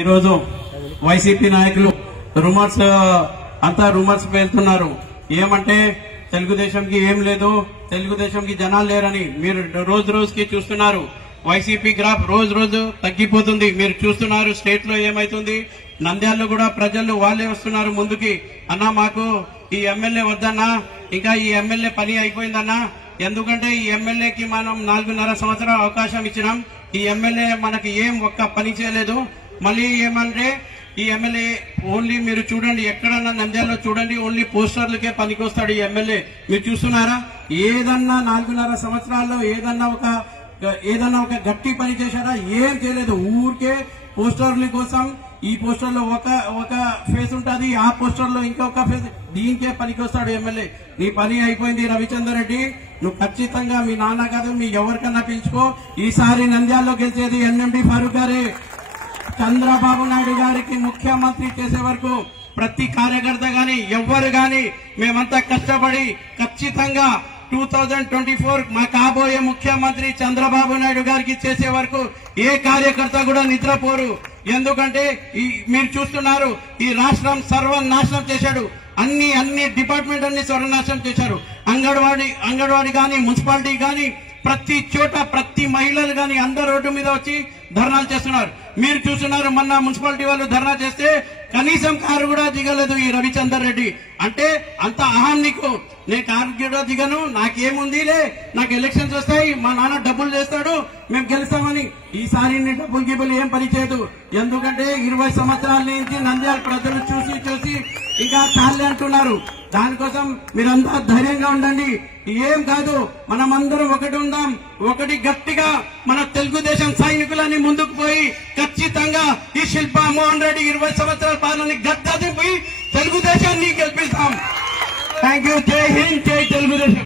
ఈ రోజు వైసీపీ నాయకులు రూమర్స్ అంతా రూమర్స్ వెళ్తున్నారు. ఏమంటే తెలుగుదేశంకి ఏం లేదు, తెలుగుదేశంకి జనాలు లేరని. మీరు రోజు రోజుకి చూస్తున్నారు వైసీపీ గ్రాఫ్ రోజు రోజు తగ్గిపోతుంది. మీరు చూస్తున్నారు స్టేట్ లో ఏమైతుంది. నంద్యాలలో కూడా ప్రజలు వాళ్ళే వస్తున్నారు ముందుకి. అన్నా మాకు ఈ ఎమ్మెల్యే వద్దన్నా, ఇంకా ఈ ఎమ్మెల్యే పని అయిపోయిందన్నా. ఎందుకంటే ఈ ఎమ్మెల్యేకి మనం 4.5 సంవత్సరాల అవకాశం ఇచ్చినాం. ఈ ఎమ్మెల్యే మనకి ఏం ఒక్క పని చేయలేదు. మళ్ళీ ఏమంటే ఈ ఎమ్మెల్యే ఓన్లీ మీరు చూడండి, ఎక్కడన్నా నంద్యాలలో చూడండి, ఓన్లీ పోస్టర్లకే పనికొస్తాడు ఈ ఎమ్మెల్యే. మీరు చూస్తున్నారా? ఏదన్నా 4.5 సంవత్సరాల్లో ఏదన్నా ఒక గట్టి పని చేశారా? ఏం చేయలేదు. ఊరికే పోస్టర్ల కోసం. ఈ పోస్టర్ లో ఒక ఫేస్ ఉంటుంది, ఆ పోస్టర్ లో ఇంకొక ఫేస్. దీనికే పనికొస్తాడు ఎమ్మెల్యే. నీ పని అయిపోయింది రవిచందర్ రెడ్డి. నువ్వు ఖచ్చితంగా మీ నాన్న కాదు, మీ ఎవరికన్నా పిలుచుకో. ఈసారి నంద్యాలలో గెలిచేది ఎన్ఎండి ఫారూక్ గారే. చంద్రబాబు నాయుడు గారికి ముఖ్యమంత్రి చేసే వరకు ప్రతి కార్యకర్త గాని ఎవ్వరు గాని మేమంతా కష్టపడి ఖచ్చితంగా 2024 మా కాబోయే ముఖ్యమంత్రి చంద్రబాబు నాయుడు గారికి చేసే వరకు ఏ కార్యకర్త కూడా నిద్రపోరు. ఎందుకంటే మీరు చూస్తున్నారు ఈ రాష్ట్రం సర్వనాశనం చేశాడు. అన్ని డిపార్ట్మెంట్ అన్ని సర్వనాశనం చేశారు. అంగన్వాడీ గాని, మున్సిపాలిటీ గాని, ప్రతి చోట ప్రతి మహిళలు గాని అందరు రోడ్డు మీద వచ్చి ధర్నాలు చేస్తున్నారు. మీరు చూస్తున్నారు మొన్న మున్సిపాలిటీ వాళ్ళు ధర్నా చేస్తే కనీసం కారు కూడా దిగలేదు ఈ రవిచందర్ రెడ్డి. అంటే అంత అహం నీకు. నేను కారు కూడా దిగను, నాకేముందిలే, నాకు ఎలక్షన్స్ వస్తాయి, మా నాన్న డబ్బులు చేస్తాడు, మేము గెలుస్తామని. ఈసారి నీ డబ్బులు ఏం పని చేయదు. ఎందుకంటే 20 సంవత్సరాల నుంచి నంద్యాల ప్రజలు చూసి ఇంకా చాలే అంటున్నారు. దానికోసం మీరంతా ధైర్యంగా ఉండండి. ఏం కాదు, మనమందరం ఒకటి ఉందాం. ఒకటి గట్టిగా మన తెలుగుదేశం సైనికులని ముందుకు పోయి ఖచ్చితంగా ఈ శిల్పా మోహన్ రెడ్డి 20 సంవత్సరాల పాలనని గద్దదిపోయి తెలుగుదేశాన్ని గెలిపిస్తాం. Thank you. జై హింద్, జై తెలుగుదేశం.